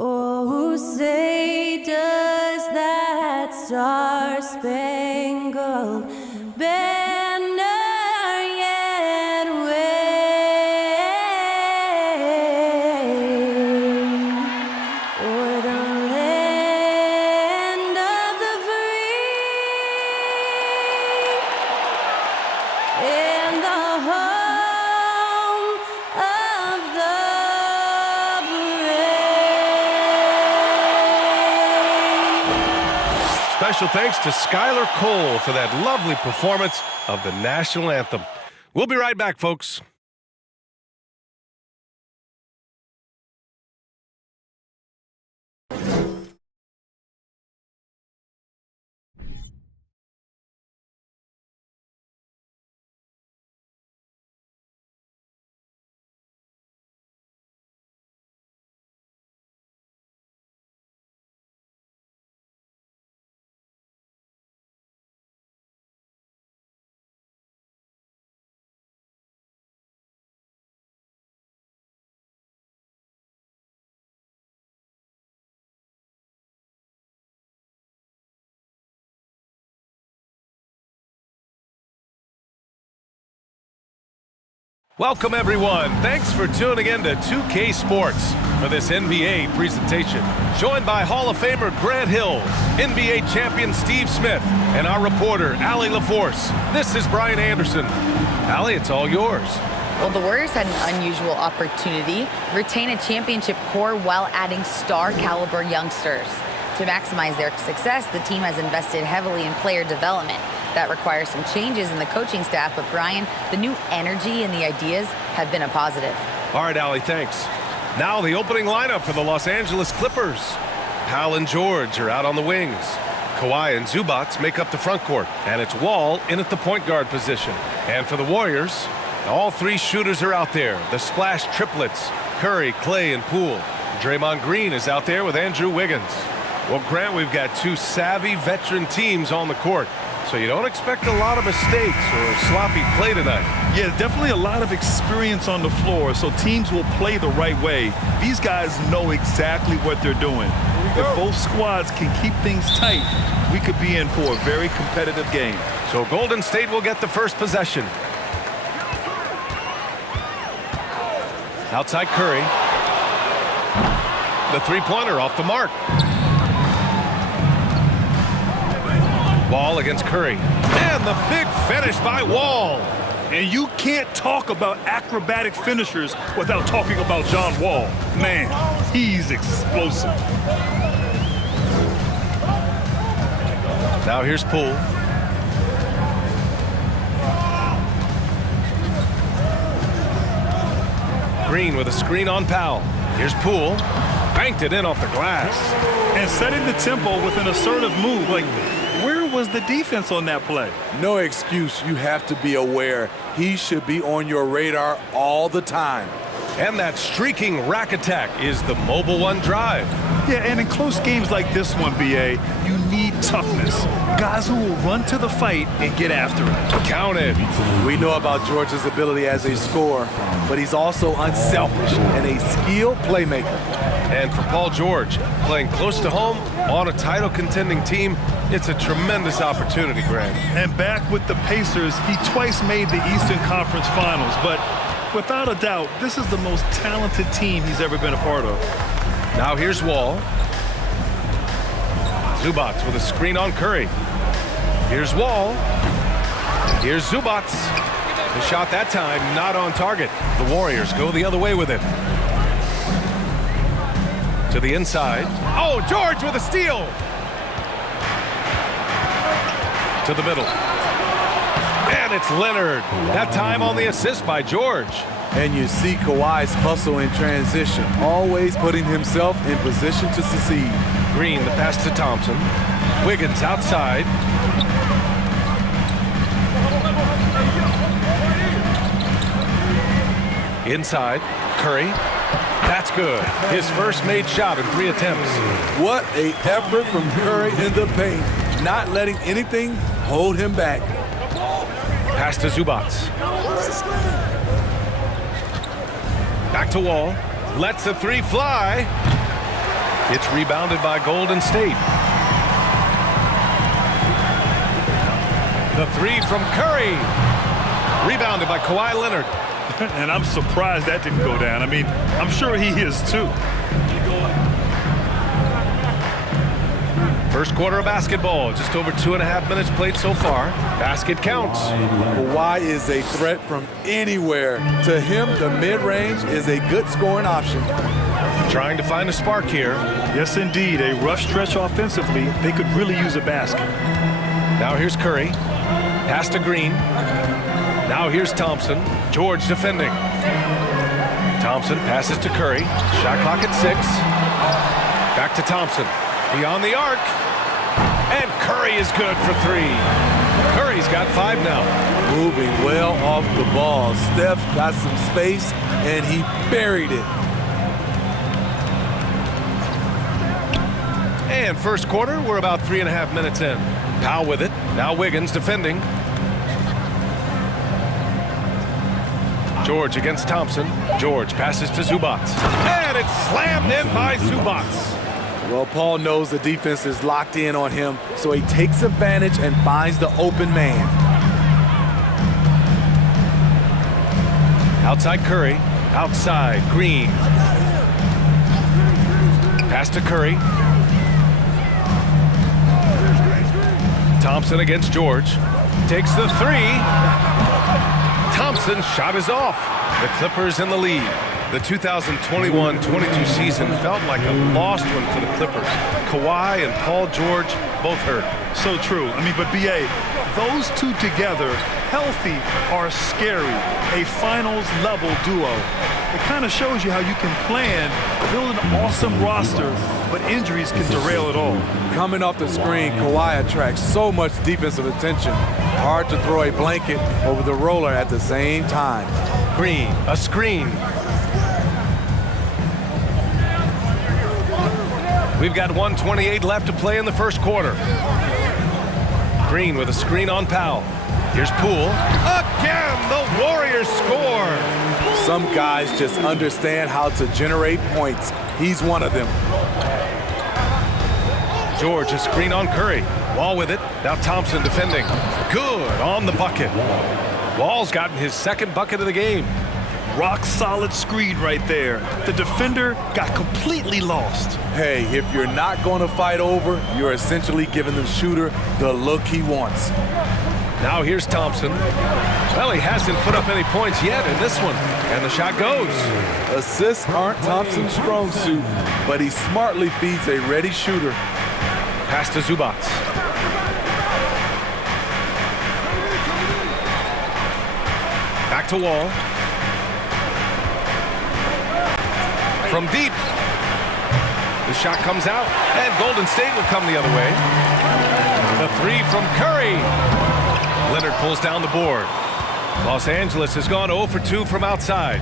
Oh, say does that star-spangled banner yet wave o'er the land of the free and the home of the Special thanks to Skylar Cole for that lovely performance of the national anthem. We'll be right back, folks. Welcome, everyone. Thanks for tuning in to 2K Sports for this NBA presentation. Joined by Hall of Famer Grant Hill, NBA champion Steve Smith, and our reporter, Allie LaForce. This is Brian Anderson. Allie, it's all yours. Well, the Warriors had an unusual opportunity, retain a championship core while adding star-caliber youngsters. To maximize their success, the team has invested heavily in player development. That requires some changes in the coaching staff, but Brian, the new energy and the ideas have been a positive. All right, Allie, thanks. Now the opening lineup for the Los Angeles Clippers. Powell and George are out on the wings. Kawhi and Zubac make up the front court, and it's Wall in at the point guard position. And for the Warriors, all three shooters are out there. The splash triplets, Curry, Clay, and Poole. Draymond Green is out there with Andrew Wiggins. Well, Grant, we've got two savvy veteran teams on the court, so you don't expect a lot of mistakes or sloppy play tonight. Yeah, definitely a lot of experience on the floor, so teams will play the right way. These guys know exactly what they're doing. If both squads can keep things tight, we could be in for a very competitive game. So Golden State will get the first possession. Outside Curry. The three-pointer off the mark. Wall against Curry. And the big finish by Wall. And you can't talk about acrobatic finishers without talking about John Wall. Man, he's explosive. Now here's Poole. Green with a screen on Powell. Here's Poole. Banked it in off the glass. And setting the tempo with an assertive move. Like, where was the defense on that play? No excuse. You have to be aware. He should be on your radar all the time. And that streaking rack attack is the Mobile One drive. Yeah, and in close games like this one, B.A., you need toughness. Guys who will run to the fight and get after it. Counted. We know about George's ability as a scorer, but he's also unselfish and a skilled playmaker. And for Paul George, playing close to home on a title contending team, it's a tremendous opportunity, Grant. And back with the Pacers, he twice made the Eastern Conference Finals, but without a doubt, this is the most talented team he's ever been a part of. Now here's Wall. Zubac with a screen on Curry. Here's Wall. Here's Zubac. The shot that time not on target. The Warriors go the other way with it. To the inside. Oh, George with a steal. To the middle. And it's Leonard. That time on the assist by George. And you see Kawhi's hustle in transition, always putting himself in position to succeed. Green, the pass to Thompson. Wiggins outside. Inside, Curry. That's good. His first made shot in 3 attempts. What an effort from Curry in the paint, not letting anything hold him back. Pass to Zubac. Back to Wall. Lets the three fly. It's rebounded by Golden State. The three from Curry. Rebounded by Kawhi Leonard. And I'm surprised that didn't go down. I mean, I'm sure he is too. First quarter of basketball, just over 2.5 minutes played so far. Basket counts. Kawhi is a threat from anywhere. To him, the mid-range is a good scoring option. Trying to find a spark here. Yes, indeed. A rough stretch offensively. They could really use a basket. Now here's Curry. Pass to Green. Now here's Thompson. George defending. Thompson passes to Curry. Shot clock at 6. Back to Thompson. Beyond the arc. And Curry is good for 3. Curry's got 5 now. Moving well off the ball. Steph got some space, and he buried it. And first quarter, we're about 3.5 minutes in. Powell with it. Now Wiggins defending. George against Thompson. George passes to Zubac. And it's slammed in by Zubac. Well, Paul knows the defense is locked in on him, so he takes advantage and finds the open man. Outside Curry. Outside Green. Pass to Curry. Thompson against George. Takes the 3. Thompson's shot is off. The Clippers in the lead. The 2021-22 season felt like a lost one for the Clippers. Kawhi and Paul George both hurt. So true. I mean, but B.A., those two together, healthy, are scary. A finals-level duo. It kind of shows you how you can plan, build an awesome roster, but injuries can derail it all. Coming off the screen, Kawhi attracts so much defensive attention. Hard to throw a blanket over the roller at the same time. Green, a screen. We've got 1:28 left to play in the first quarter. Green with a screen on Powell. Here's Poole. Again, the Warriors score. Some guys just understand how to generate points. He's one of them. George, a screen on Curry. Wall with it. Now Thompson defending. Good on the bucket. Wall's gotten his second bucket of the game. Rock solid screen right there. The defender got completely lost. Hey, if you're not going to fight over, you're essentially giving the shooter the look he wants. Now here's Thompson. Well, he hasn't put up any points yet in this one. And the shot goes. Assists aren't Thompson's strong suit, but he smartly feeds a ready shooter. Pass to Zubac. Back to Wall. From deep. The shot comes out, and Golden State will come the other way. The 3 from Curry. Leonard pulls down the board. Los Angeles has gone 0 for 2 from outside.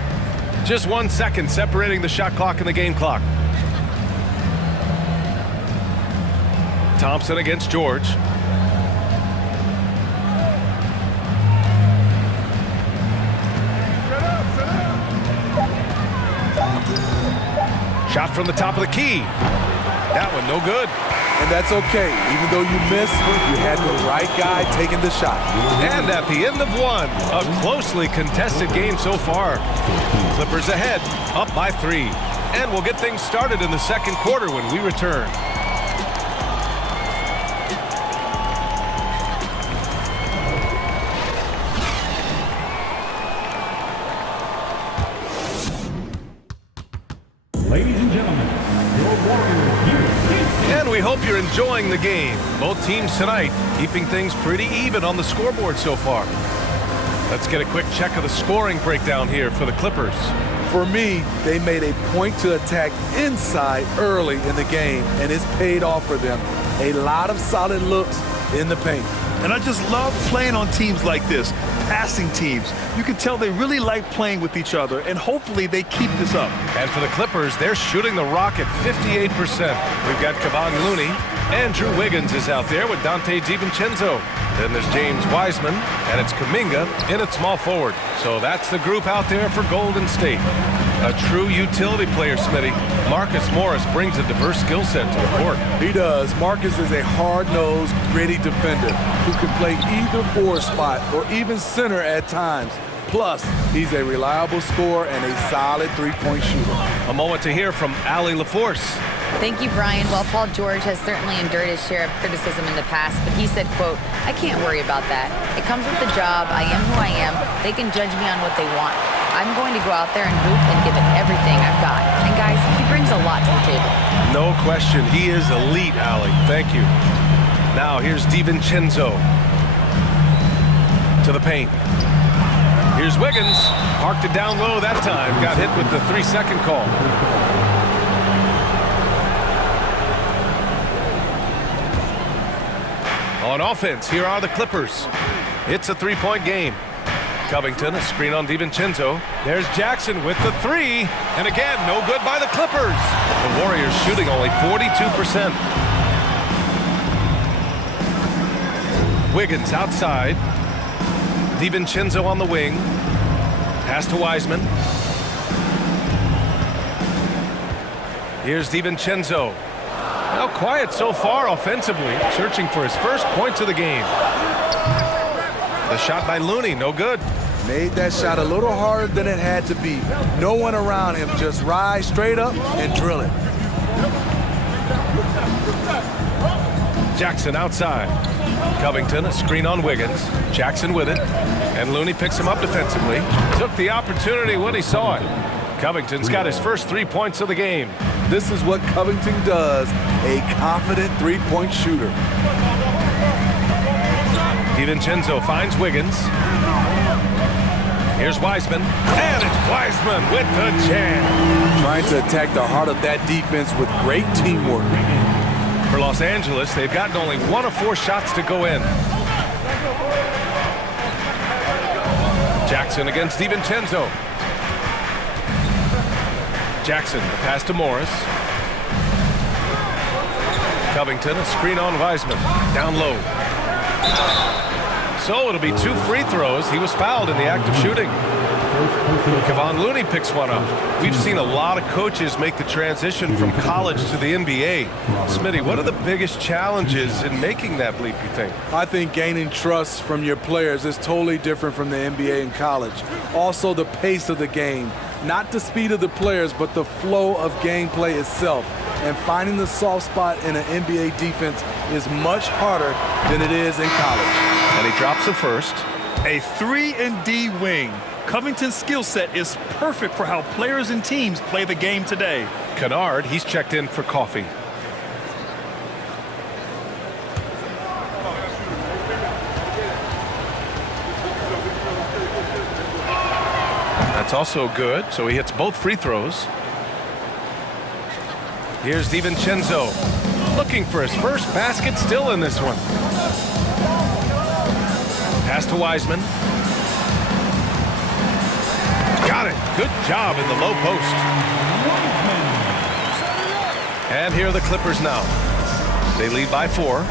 Just 1 second separating the shot clock and the game clock. Thompson against George. Shot from the top of the key. That one no good. And that's okay. Even though you missed, you had the right guy taking the shot. And at the end of 1, a closely contested game so far. Clippers ahead, up by 3. And we'll get things started in the second quarter when we return. Ladies and gentlemen, your Warriors here. And we hope you're enjoying the game. Both teams tonight keeping things pretty even on the scoreboard so far. Let's get a quick check of the scoring breakdown here for the Clippers. For me, they made a point to attack inside early in the game, and it's paid off for them. A lot of solid looks in the paint. And I just love playing on teams like this, passing teams. You can tell they really like playing with each other, and hopefully they keep this up. And for the Clippers, they're shooting the rock at 58%. We've got Kevon Looney. Andrew Wiggins is out there with Dante DiVincenzo. Then there's James Wiseman, and it's Kuminga in at small forward. So that's the group out there for Golden State. A true utility player, Smitty. Marcus Morris brings a diverse skill set to the court. He does. Marcus is a hard-nosed, gritty defender who can play either forward spot or even center at times. Plus, he's a reliable scorer and a solid three-point shooter. A moment to hear from Allie LaForce. Thank you, Brian. Well, Paul George has certainly endured his share of criticism in the past, but he said, quote, "I can't worry about that. It comes with the job. I am who I am. They can judge me on what they want. I'm going to go out there and hoop and give it everything I've got." And guys, he brings a lot to the table. No question. He is elite, Allie. Thank you. Now here's DiVincenzo to the paint. Here's Wiggins. Parked it down low that time. Got hit with the 3-second call. On offense, here are the Clippers. It's a three-point game. Covington, a screen on DiVincenzo. There's Jackson with the three. And again, no good by the Clippers. The Warriors shooting only 42%. Wiggins outside. DiVincenzo on the wing. Pass to Wiseman. Here's DiVincenzo. Now quiet so far offensively, searching for his first points of the game. The shot by Looney, no good. Made that shot a little harder than it had to be. No one around him, just rise straight up and drill it. Jackson outside. Covington, a screen on Wiggins. Jackson with it. And Looney picks him up defensively. Took the opportunity when he saw it. Covington's got his first 3 points of the game. This is what Covington does, a confident three-point shooter. DiVincenzo finds Wiggins. Here's Wiseman. And it's Wiseman with the jam. Trying to attack the heart of that defense with great teamwork. For Los Angeles, they've gotten only 1 of 4 shots to go in. Jackson against DiVincenzo. Jackson, the pass to Morris. Covington, a screen on Wiseman. Down low. So it'll be 2 free throws. He was fouled in the act of shooting. Kevon Looney picks one up. We've seen a lot of coaches make the transition from college to the NBA. Smitty, what are the biggest challenges in making that leap, you think? I think gaining trust from your players is totally different from the NBA and college. Also, the pace of the game. Not the speed of the players, but the flow of gameplay itself. And finding the soft spot in an NBA defense is much harder than it is in college. And he drops the first. A 3-and-D wing. Covington's skill set is perfect for how players and teams play the game today. Kennard, he's checked in for coffee. That's also good, so he hits both free throws. Here's DiVincenzo, looking for his first basket, still in this one. Pass to Wiseman. Got it. Good job in the low post. And here are the Clippers now. They lead by 4.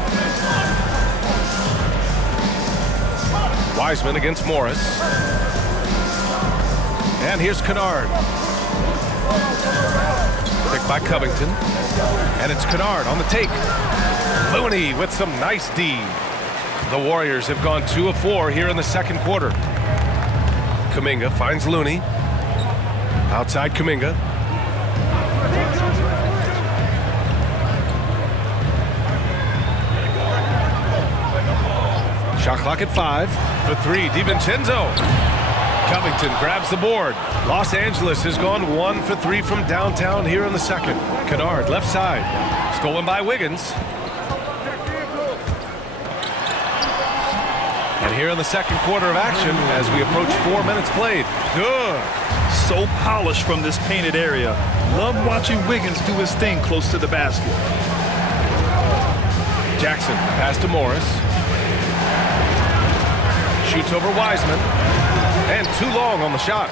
Wiseman against Morris. And here's Kennard. Picked by Covington. And it's Kennard on the take. Looney with some nice D. The Warriors have gone 2 of 4 here in the second quarter. Kuminga finds Looney. Outside Kuminga. Shot clock at 5. For 3, DiVincenzo. Covington grabs the board. Los Angeles has gone 1 for 3 from downtown here in the second. Kennard left side. Stolen by Wiggins. And here in the second quarter of action as we approach 4 minutes played. Good. So polished from this painted area. Love watching Wiggins do his thing close to the basket. Jackson, pass to Morris. Shoots over Wiseman. And too long on the shot.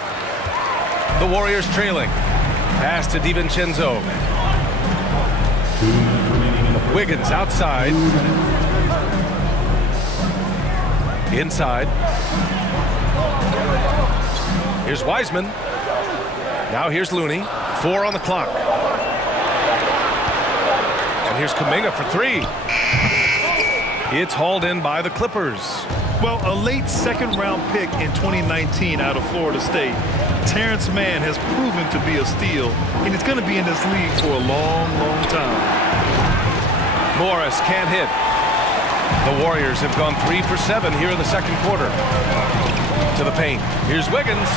The Warriors trailing. Pass to DiVincenzo. Wiggins outside. Inside. Here's Wiseman. Now here's Looney. 4 on the clock. And here's Kuminga for 3. It's hauled in by the Clippers. Well, a late second-round pick in 2019 out of Florida State, Terrence Mann has proven to be a steal, and he's going to be in this league for a long, long time. Morris can't hit. The Warriors have gone 3 for 7 here in the second quarter. To the paint. Here's Wiggins.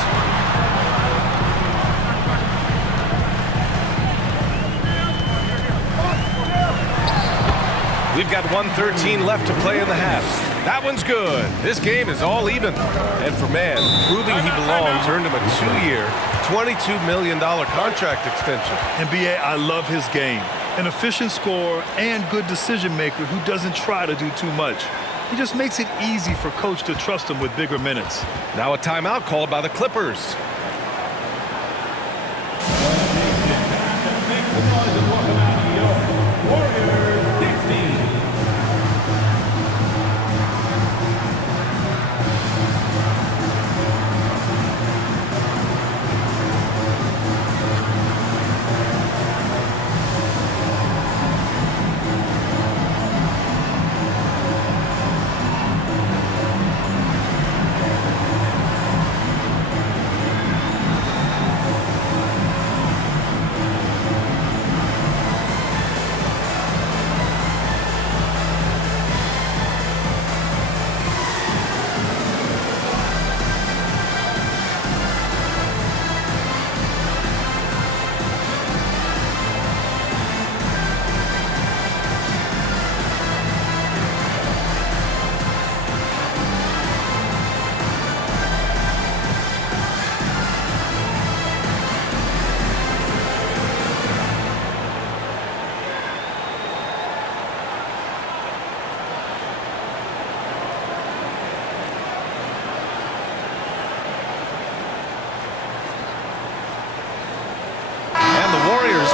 We've got 1:13 left to play in the half. That one's good. This game is all even. And for Mann, proving he belongs earned him a 2-year, $22 million contract extension. NBA, I love his game. An efficient scorer and good decision maker who doesn't try to do too much. He just makes it easy for coach to trust him with bigger minutes. Now a timeout called by the Clippers.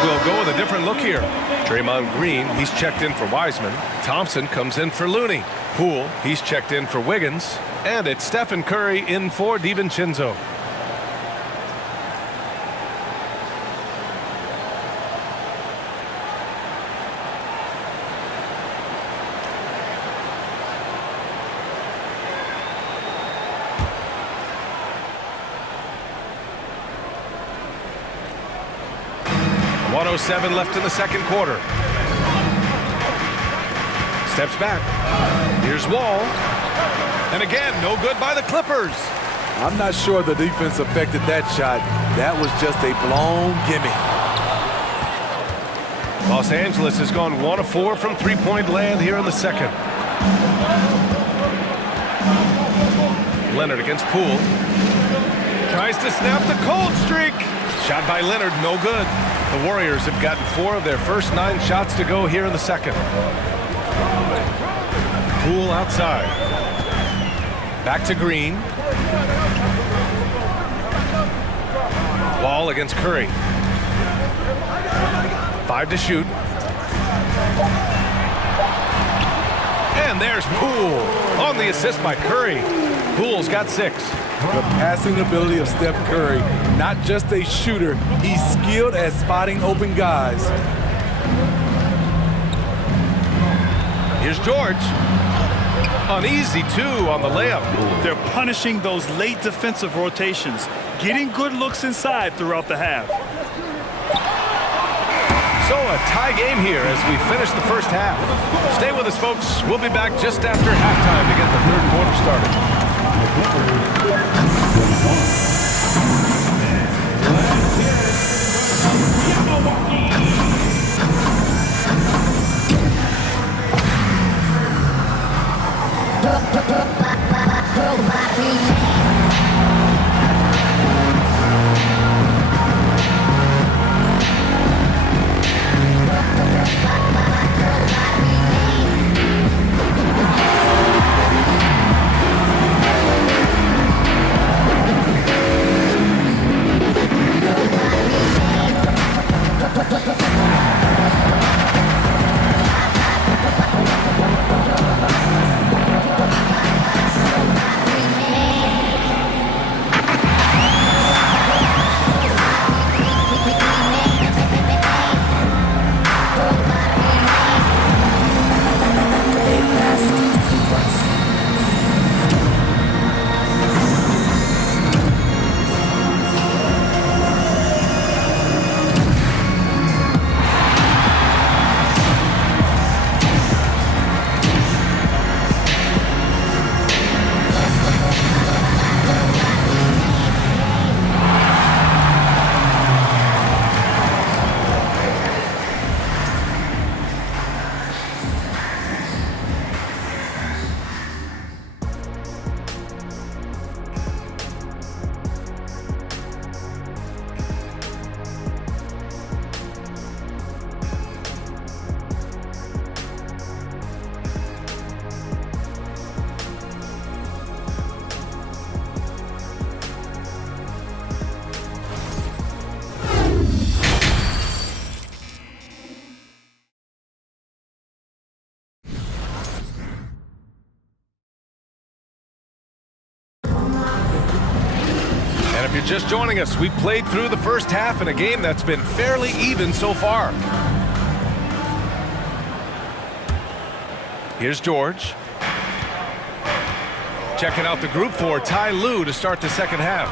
Will go with a different look here. Draymond Green, he's checked in for Wiseman. Thompson comes in for Looney. Poole, he's checked in for Wiggins. And it's Stephen Curry in for DiVincenzo. .07 left in the second quarter. Steps back. Here's Wall. And again, no good by the Clippers. I'm not sure the defense affected that shot. That was just a blown gimme. Los Angeles has gone 1 of 4 from three-point land here in the second. Leonard against Poole. Tries to snap the cold streak. Shot by Leonard, no good. The Warriors have gotten 4 of their first 9 shots to go here in the second. Poole outside. Back to Green. Wall against Curry. 5 to shoot. And there's Poole on the assist by Curry. Poole's got 6. The passing ability of Steph Curry, not just a shooter, he's skilled at spotting open guys. Here's George. An easy 2 on the layup. They're punishing those late defensive rotations, getting good looks inside throughout the half. So a tie game here as we finish the first half. Stay with us, folks. We'll be back just after halftime to get the third quarter started. you're just joining us, we played through the first half in a game that's been fairly even so far. Here's George. Checking out the group for Ty Lue to start the second half.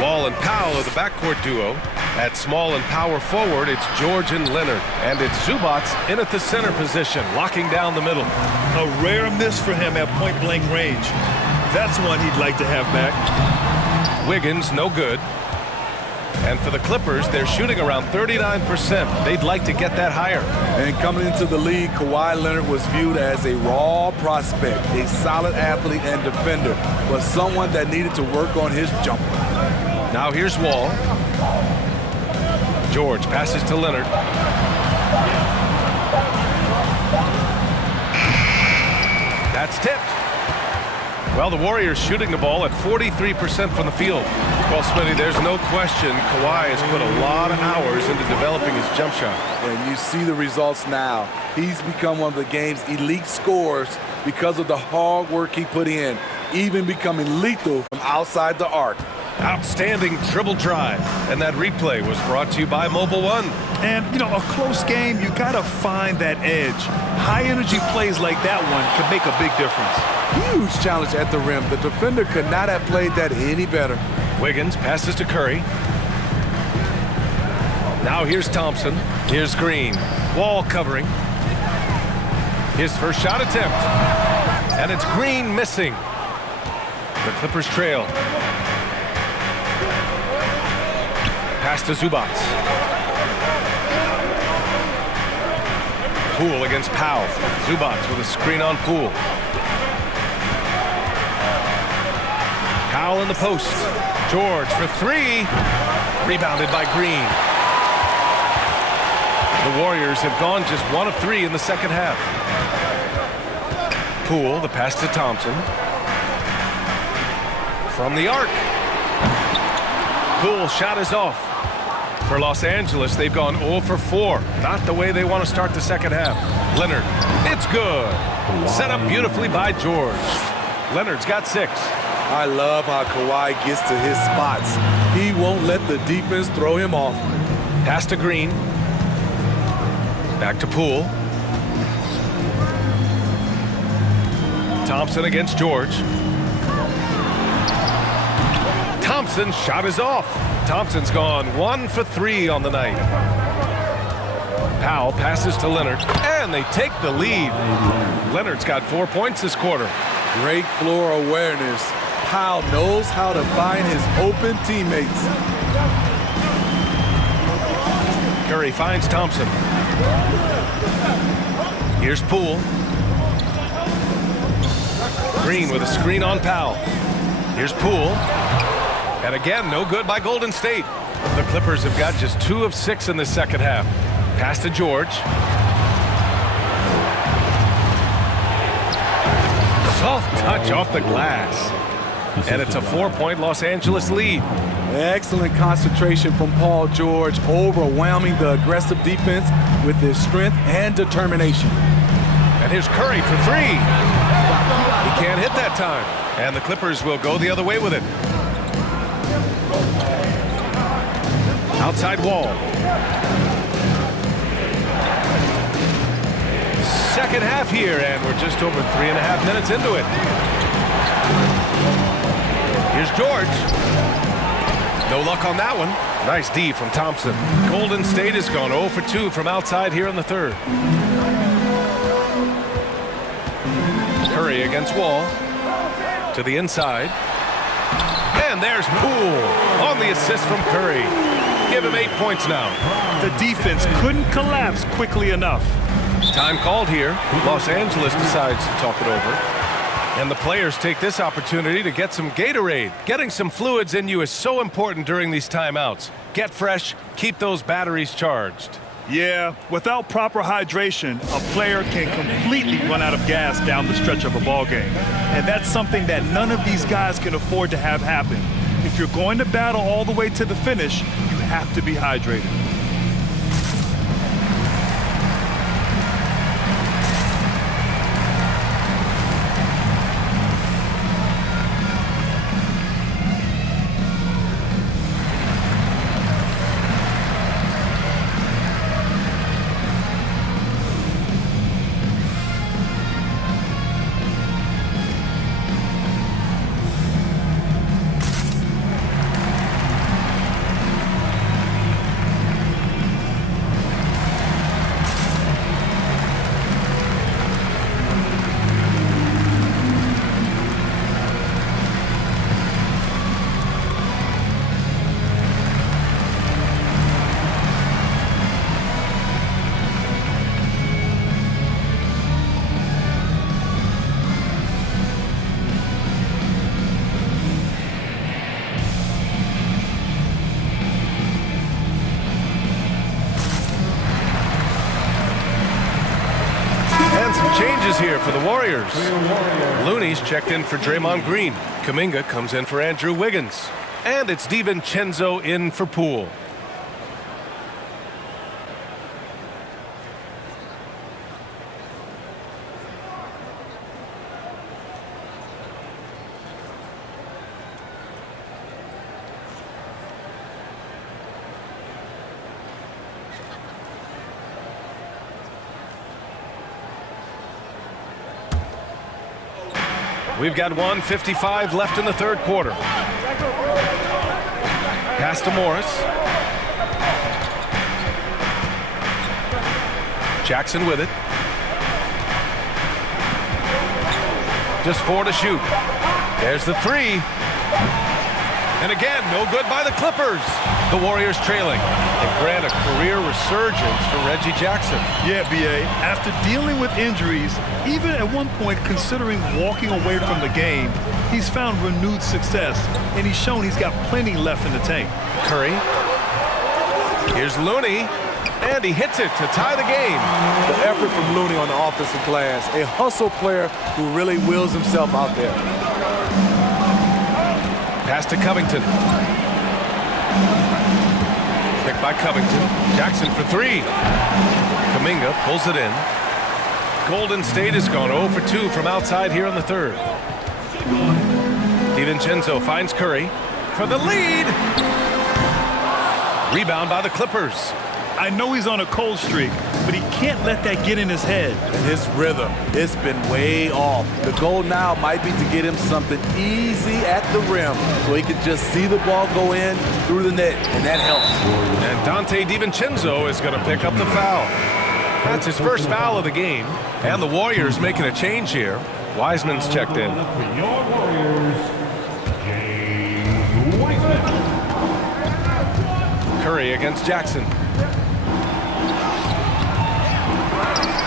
Wall and Powell are the backcourt duo. At small and power forward, it's George and Leonard. And it's Zubac in at the center position, locking down the middle. A rare miss for him at point-blank range. That's one he'd like to have back. Wiggins, no good. And for the Clippers, they're shooting around 39%. They'd like to get that higher. And coming into the league, Kawhi Leonard was viewed as a raw prospect, a solid athlete and defender, but someone that needed to work on his jumper. Now here's Wall. George passes to Leonard. That's tipped. Well, the Warriors shooting the ball at 43% from the field. Well, Smitty, there's no question Kawhi has put a lot of hours into developing his jump shot. And you see the results now. He's become one of the game's elite scorers because of the hard work he put in, even becoming lethal from outside the arc. Outstanding dribble drive. And that replay was brought to you by Mobile One. And, you know, a close game, you got to find that edge. High-energy plays like that one can make a big difference. Huge challenge at the rim. The defender could not have played that any better. Wiggins passes to Curry. Now here's Thompson. Here's Green. Wall covering. His first shot attempt. And it's Green missing. The Clippers trail. Pass to Zubac. Poole against Powell. Zubac with a screen on Poole. Powell in the post. George for three. Rebounded by Green. The Warriors have gone just 1 of 3 in the second half. Poole, the pass to Thompson. From the arc. Poole shot is off. For Los Angeles, they've gone 0 for 4. Not the way they want to start the second half. Leonard, it's good. Set up beautifully by George. Leonard's got 6. I love how Kawhi gets to his spots. He won't let the defense throw him off. Pass to Green. Back to Poole. Thompson against George. Thompson's shot is off. Thompson's gone 1 for 3 on the night. Powell passes to Leonard, and they take the lead. Leonard's got 4 points this quarter. Great floor awareness. Powell knows how to find his open teammates. Curry finds Thompson. Here's Poole. Green with a screen on Powell. Here's Poole. And again, no good by Golden State. The Clippers have got just 2 of 6 in the second half. Pass to George. Soft touch off the glass. And it's a 4-point Los Angeles lead. Excellent concentration from Paul George, overwhelming the aggressive defense with his strength and determination. And here's Curry for 3. He can't hit that time. And the Clippers will go the other way with it. Outside Wall. Second half here, and we're just over 3.5 minutes into it. Here's George. No luck on that one. Nice D from Thompson. Golden State has gone 0 for 2 from outside here in the third. Curry against Wall. To the inside. And there's Poole on the assist from Curry. Give him 8 points now. The defense couldn't collapse quickly enough. Time called here. Los Angeles decides to talk it over. And the players take this opportunity to get some Gatorade. Getting some fluids in you is so important during these timeouts. Get fresh, keep those batteries charged. Yeah, without proper hydration, a player can completely run out of gas down the stretch of a ball game. And that's something that none of these guys can afford to have happen. If you're going to battle all the way to the finish, you have to be hydrated. changes here for the Warriors. Looney's checked in for Draymond Green. Kuminga comes in for Andrew Wiggins. And it's DiVincenzo in for Poole. We've got 1:55 left in the third quarter. Pass to Morris. Jackson with it. Just 4 to shoot. There's the 3. And again, no good by the Clippers. The Warriors trailing. And grant a career resurgence for Reggie Jackson. Yeah, B.A., after dealing with injuries, even at one point considering walking away from the game, he's found renewed success, and he's shown he's got plenty left in the tank. Curry. Here's Looney. And he hits it to tie the game. The effort from Looney on the offensive glass. A hustle player who really wills himself out there. Pass to Covington. Picked by Covington. Jackson for 3. Kuminga pulls it in. Golden State has gone 0 for 2 from outside here in the third. DiVincenzo finds Curry for the lead. Rebound by the Clippers. I know he's on a cold streak, but he can't let that get in his head. And his rhythm, it's been way off. The goal now might be to get him something easy at the rim so he can just see the ball go in through the net, and that helps. And Dante DiVincenzo is going to pick up the foul. That's his first foul of the game. And the Warriors making a change here. Wiseman's checked in. For your Warriors, James Wiseman. Curry against Jackson.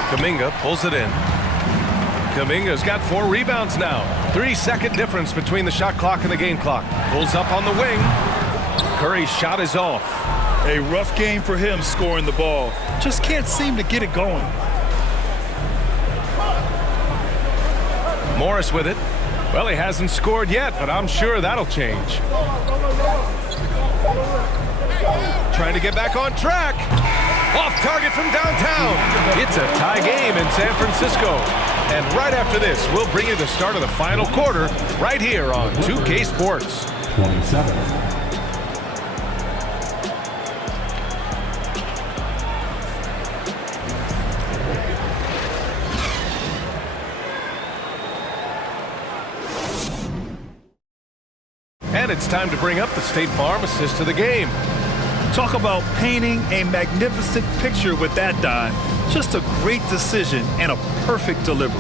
Kuminga pulls it in. Kuminga's got 4 rebounds now. 3-second difference between the shot clock and the game clock. Pulls up on the wing. Curry's shot is off. A rough game for him scoring the ball. Just can't seem to get it going. Morris with it. Well, he hasn't scored yet, but I'm sure that'll change. Trying to get back on track. Off target from downtown. It's a tie game in San Francisco. And right after this, we'll bring you the start of the final quarter right here on 2K Sports. 27. And it's time to bring up the State Farm assist to the game. Talk about painting a magnificent picture with that dive. Just a great decision and a perfect delivery.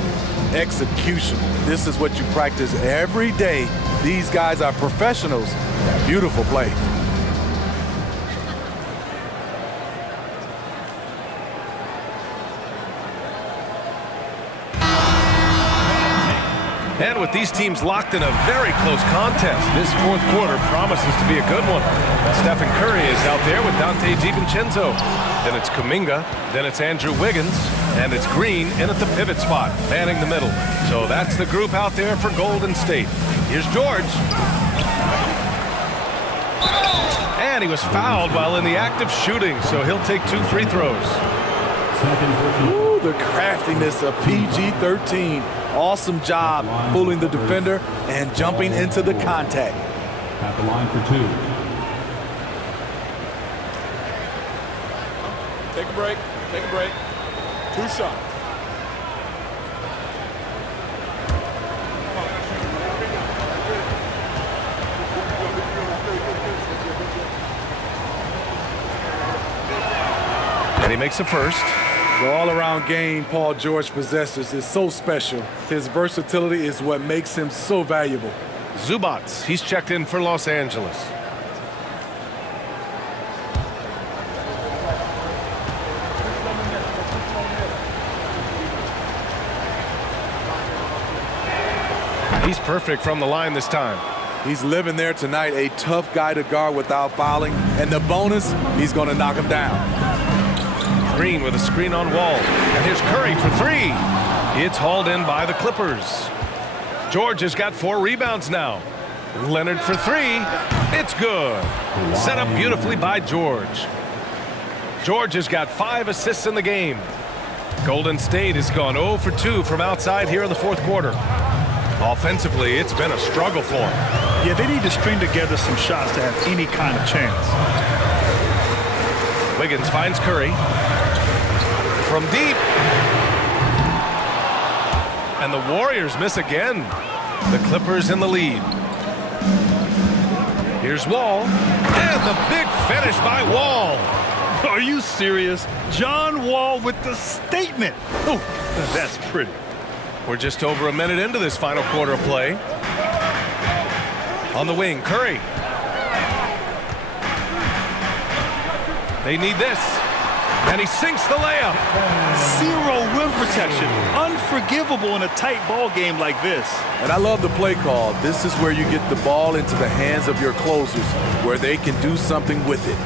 Execution. This is what you practice every day. These guys are professionals. Beautiful play. And with these teams locked in a very close contest, this fourth quarter promises to be a good one. Stephen Curry is out there with Dante DiVincenzo. Then it's Kuminga, then it's Andrew Wiggins, and it's Green in at the pivot spot, manning the middle. So that's the group out there for Golden State. Here's George. And he was fouled while in the act of shooting, so he'll take 2 free throws. Ooh, the craftiness of PG-13. Awesome job fooling the defender and jumping into the contact. At the line for 2. Take a break. Take a break. 2 shots. And he makes the first. The all-around game Paul George possesses is so special. His versatility is what makes him so valuable. Zubats, he's checked in for Los Angeles. He's perfect from the line this time. He's living there tonight, a tough guy to guard without fouling. And the bonus, he's going to knock him down. Green with a screen on Wall. And here's Curry for 3. It's hauled in by the Clippers. George has got 4 rebounds now. Leonard for 3. It's good. Set up beautifully by George. George has got 5 assists in the game. Golden State has gone 0 for 2 from outside here in the fourth quarter. Offensively, it's been a struggle for them. Yeah, they need to string together some shots to have any kind of chance. Wiggins finds Curry. From deep. And the Warriors miss again. The Clippers in the lead. Here's Wall. And the big finish by Wall. Are you serious? John Wall with the statement. Oh, that's pretty. We're just over a minute into this final quarter of play. On the wing, Curry. They need this. And he sinks the layup. 0 rim protection. Unforgivable in a tight ball game like this. And I love the play call. This is where you get the ball into the hands of your closers, where they can do something with it.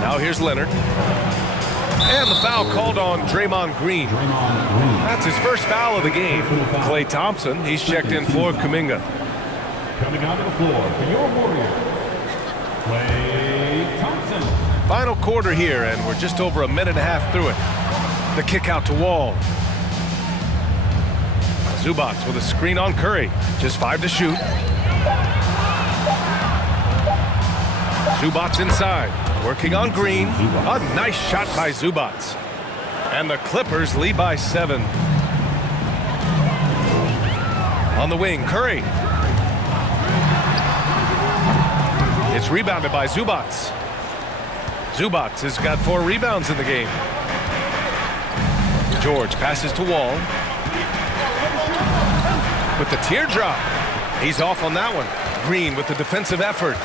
Now here's Leonard. And the foul called on Draymond Green. That's his first foul of the game. Klay Thompson, he's checked in for Kuminga. Coming onto the floor for your Warriors, Klay Thompson. Final quarter here, and we're just over a minute and a half through it. The kick out to Wall. Zubac with a screen on Curry. Just 5 to shoot. Zubac inside. Working on Green. A nice shot by Zubac. And the Clippers lead by 7. On the wing, Curry. It's rebounded by Zubac. Zubac has got 4 rebounds in the game. George passes to Wall. With the teardrop. He's off on that one. Green with the defensive effort.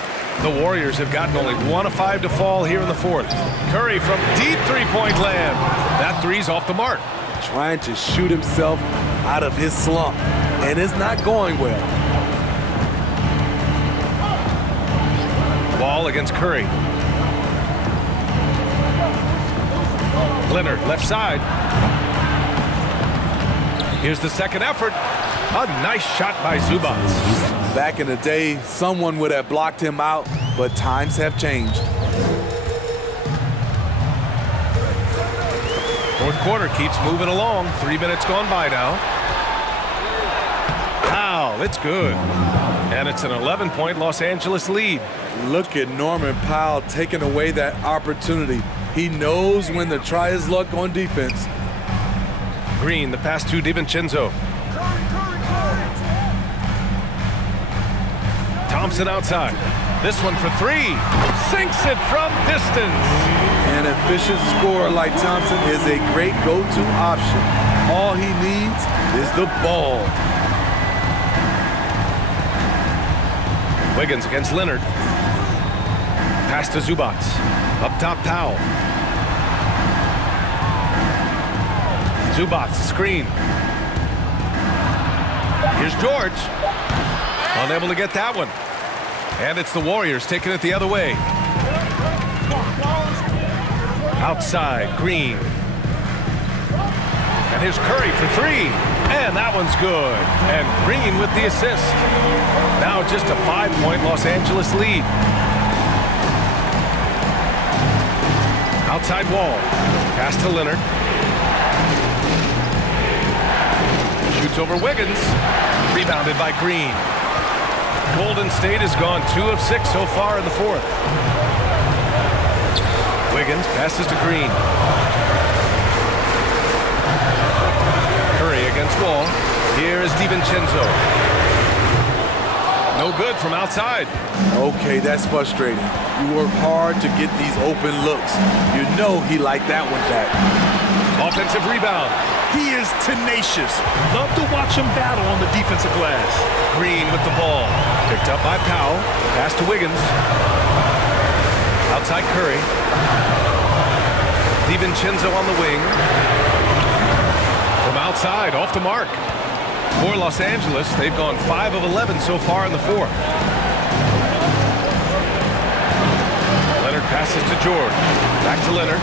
The Warriors have gotten only 1 of 5 to fall here in the fourth. Curry from deep three-point land. That three's off the mark. Trying to shoot himself out of his slump, and it's not going well. Wall against Curry. Leonard, left side. Here's the second effort. A nice shot by Zubac. Back in the day, someone would have blocked him out, but times have changed. Fourth quarter keeps moving along. 3 minutes gone by now. Foul, it's good. And it's an 11-point Los Angeles lead. Look at Norman Powell taking away that opportunity. He knows when to try his luck on defense. Green, the pass to DiVincenzo. Thompson outside. This one for 3. Sinks it from distance. An efficient scorer like Thompson is a great go-to option. All he needs is the ball. Wiggins against Leonard. Pass to Zubac. Up top, Powell. Zubac, screen. Here's George. Unable to get that one. And it's the Warriors taking it the other way. Outside, Green. And here's Curry for 3. And that one's good. And Green with the assist. Now just a 5-point Los Angeles lead. Outside Wall. Pass to Leonard. Shoots over Wiggins. Rebounded by Green. Golden State has gone 2 of 6 so far in the fourth. Wiggins passes to Green. Curry against Wall. Here is DiVincenzo. No good from outside. Okay, that's frustrating. You work hard to get these open looks. You know he liked that one back. Offensive rebound. He is tenacious. Love to watch him battle on the defensive glass. Green with the ball. Picked up by Powell. Pass to Wiggins. Outside Curry. DiVincenzo on the wing. From outside, off the mark. For Los Angeles, they've gone 5 of 11 so far in the fourth. Leonard passes to George. Back to Leonard.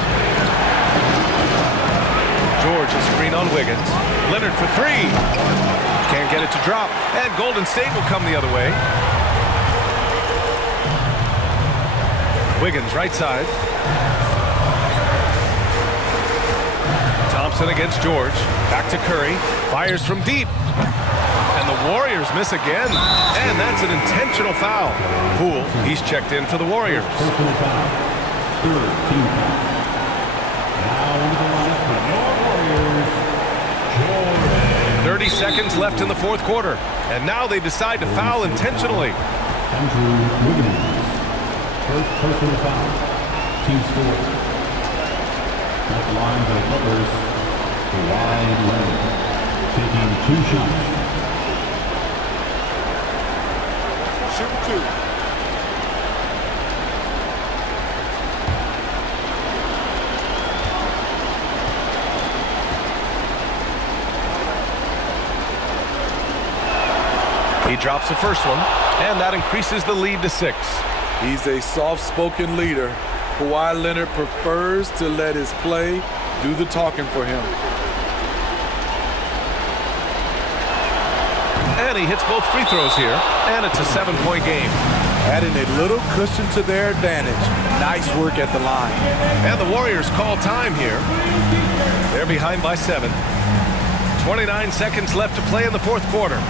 George George will screen on Wiggins. Leonard for three. Can't get it to drop. And Golden State will come the other way. Wiggins right side. Thompson against George. Back to Curry. Fires from deep. And the Warriors miss again. And that's an intentional foul. Poole, he's checked in for the Warriors. Personal foul. Third team foul. Now into the lineup for your Warriors, Jordan. 30 seconds left in the fourth quarter. And now they decide to foul intentionally. Andrew Wiggins. First personal foul. Team scores. At the line for the Clippers, Kawhi Leonard taking 2 shots. Shoot 2. He drops the first one, and that increases the lead to 6. He's a soft-spoken leader. Kawhi Leonard prefers to let his play do the talking for him. And he hits both free throws here, and it's a 7-point game. Adding a little cushion to their advantage. Nice work at the line. And the Warriors call time here. They're behind by 7. 29 seconds left to play in the fourth quarter.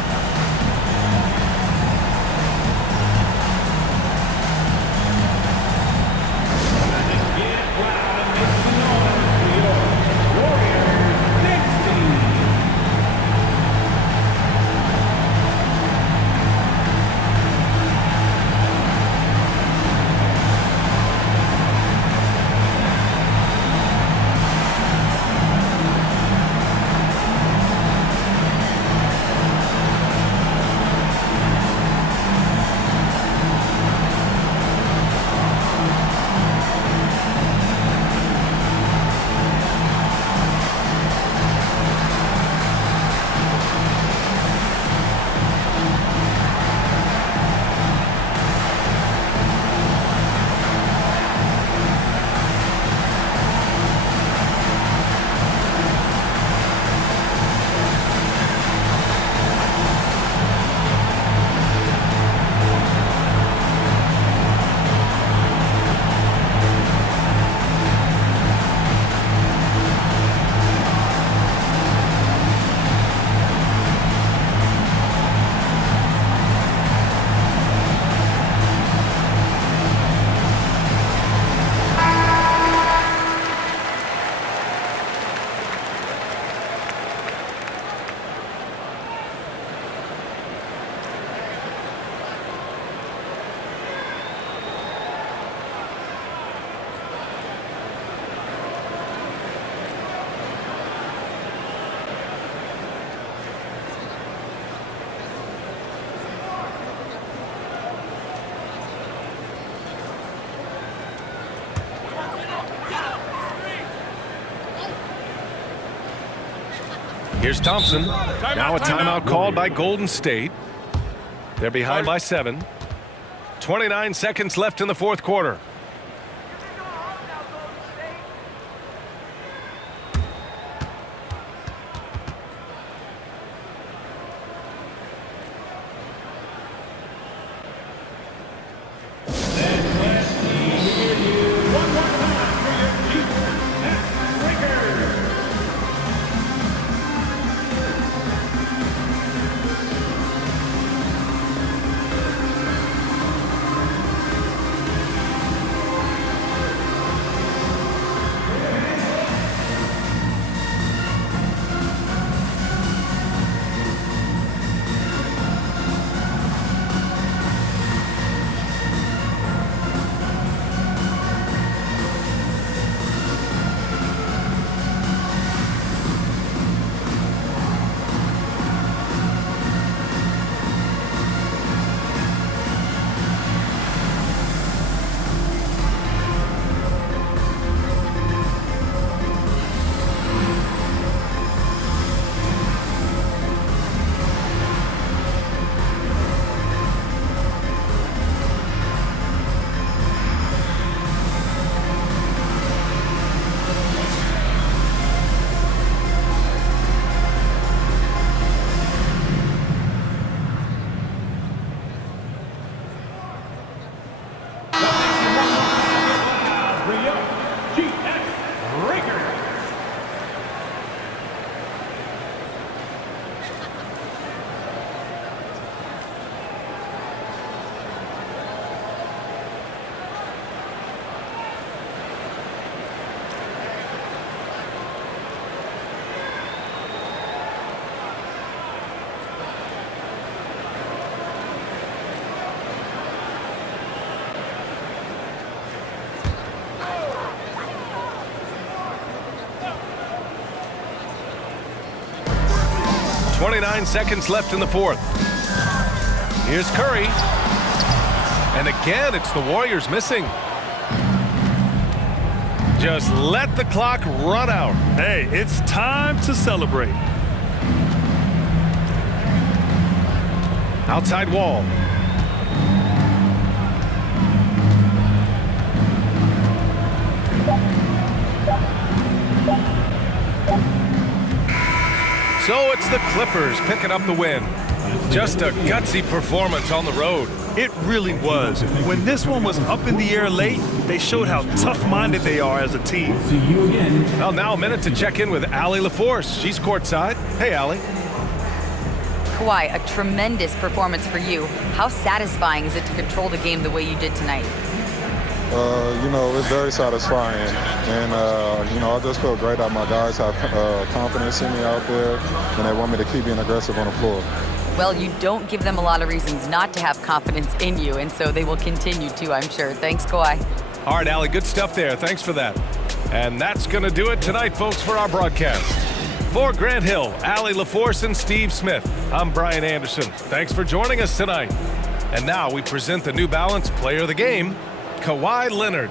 Here's Thompson. Now a timeout called by Golden State. They're behind by 7. 29 seconds left in the fourth quarter. 29 seconds left in the fourth. Here's Curry. And again, it's the Warriors missing. Just let the clock run out. Hey, it's time to celebrate. Outside wall. So it's the Clippers picking up the win. Just a gutsy performance on the road. It really was. When this one was up in the air late, they showed how tough-minded they are as a team. See you again. Well, now a minute to check in with Allie LaForce. She's courtside. Hey, Allie. Kawhi, a tremendous performance for you. How satisfying is it to control the game the way you did tonight? You know, it's very satisfying. And, you know, I just feel great that my guys have confidence in me out there, and they want me to keep being aggressive on the floor. Well, you don't give them a lot of reasons not to have confidence in you, and so they will continue to, I'm sure. Thanks, Kawhi. All right, Allie, good stuff there. Thanks for that. And that's going to do it tonight, folks, for our broadcast. For Grant Hill, Allie LaForce, and Steve Smith, I'm Brian Anderson. Thanks for joining us tonight. And now we present the New Balance Player of the Game, Kawhi Leonard.